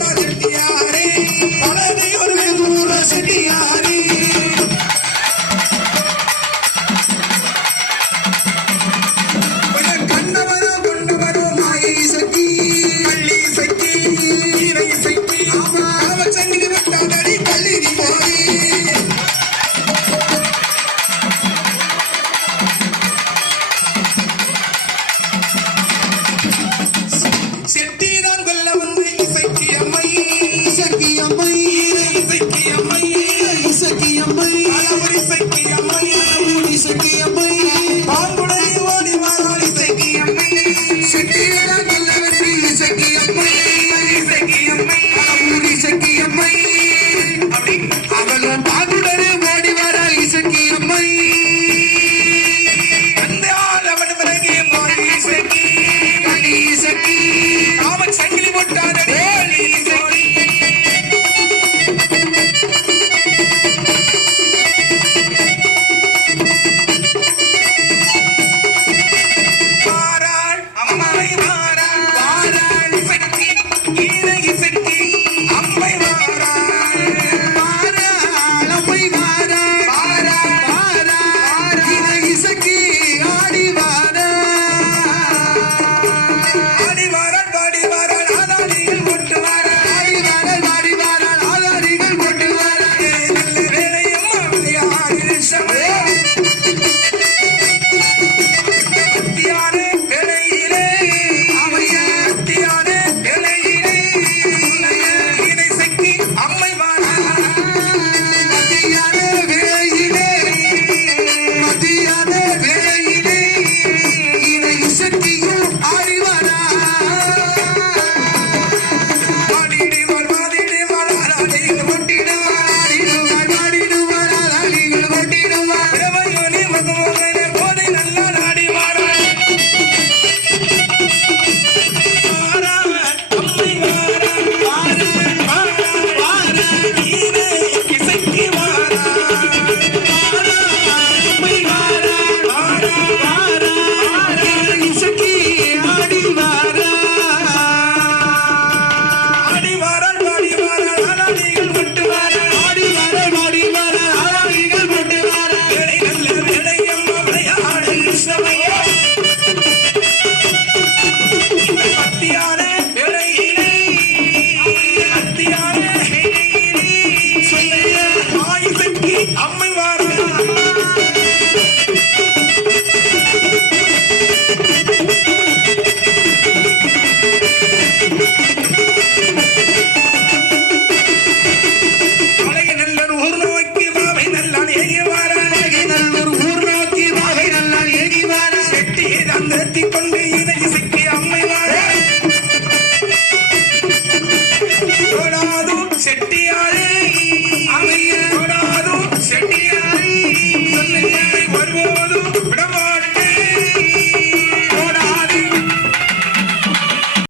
வர chiquilla.